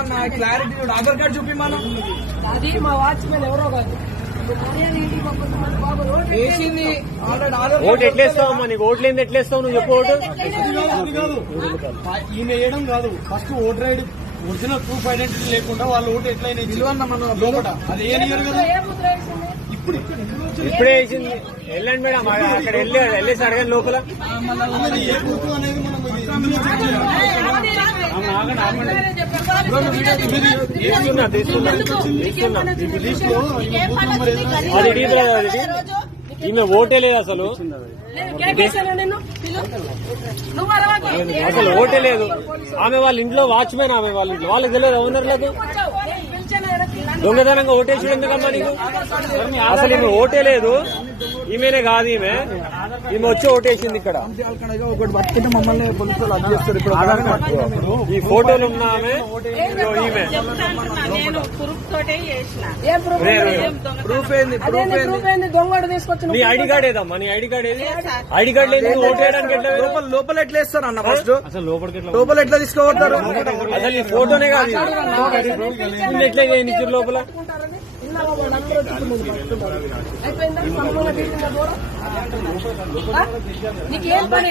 చూడన్న clarity చూడు, Aadhaar card చూపి మనం. అది మా వాచ్మెన్ ఎవరో కాదు వేసింది ఆల్రెడీ ఆధార్ ఓటు ఎట్లేస్తావు నీకు ఓట్లు ఏంది ఎట్లేస్తావు నువ్వు చెప్పు ఓటు ఈయన వేయడం కాదు. First voter ID original proof identity లేకుండా వాళ్ళు ఓటు ఎట్లయినా ఇవ్వన్న మన లోపల అది ఏం కదా. ఇప్పుడే వేసింది. వెళ్ళండి మేడం, అక్కడ వెళ్ళేసి అడగండి లోపల. ఏ గుర్తు అనేది మనం తీసుకున్నా అది డీప్ అది ఈమె ఓటే లేదు అసలు అసలు ఓటే లేదు. ఆమె వాళ్ళ ఇంట్లో వాచ్మెన్, ఆమె వాళ్ళ ఇంట్లో వాళ్ళకి తెలియదు ఓనర్లకు. దొంగతనంగా ఓటేసి ఎందుకమ్మా నీకు? అసలు ఈమె ఓటే లేదు. ఈమెనే కాదు, ఈమె వచ్చి ఓటేసింది ఇక్కడ. ఒకటి పట్టుకుంటే మమ్మల్ని పోలీసులు అది చేస్తారు. ఇప్పుడు ఆధార్ కార్డు ఈ ఫోటోలు ఉన్న ఆమె ఈమె ప్రూఫ్ ఏంది? దొంగడు తీసుకొచ్చిన నీ ఐడి కార్డ్ ఏదమ్మా? నీ ఐడి కార్డ్ ఏది? ఐడి కార్డు లేదు ఓటు వేయడానికి ఎట్లా? లోపల ఎట్లా వేస్తారు అన్న? ఫస్ట్ అసలు లోపల ఎట్లా తీసుకోబడతారు? అసలు ఈ ఫోటోనే కాదు, ఎట్లా చేయనిచ్చారు లోపల? నీకేం పని?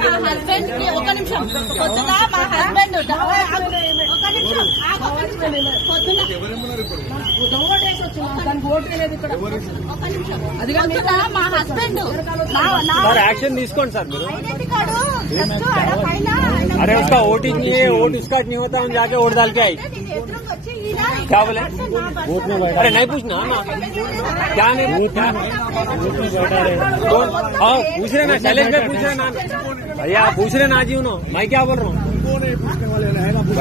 మా హస్బెండ్ ఒక నిమిషం పొద్దున మా హస్బెండ్ దానికి ఓటు లేదు ఇక్కడ. అది పొద్దున మా హస్బెండ్ సార్ యాక్షన్ తీసుకోండి సార్ మీరు. ఐడెంటిటీ కార్డు పైన अरे उसका वोट ही नहीं है, वोट उसका नहीं होता, हम जाके वोट डाल के आई. क्या बोले? अरे नहीं पूछना ना, क्या नहीं क्या? हाँ पूछ रहे ना, शैलेश भाई पूछ रहे ना भैया, पूछ रहे ना जी उन्होंने. मैं क्या बोल रहा हूँ?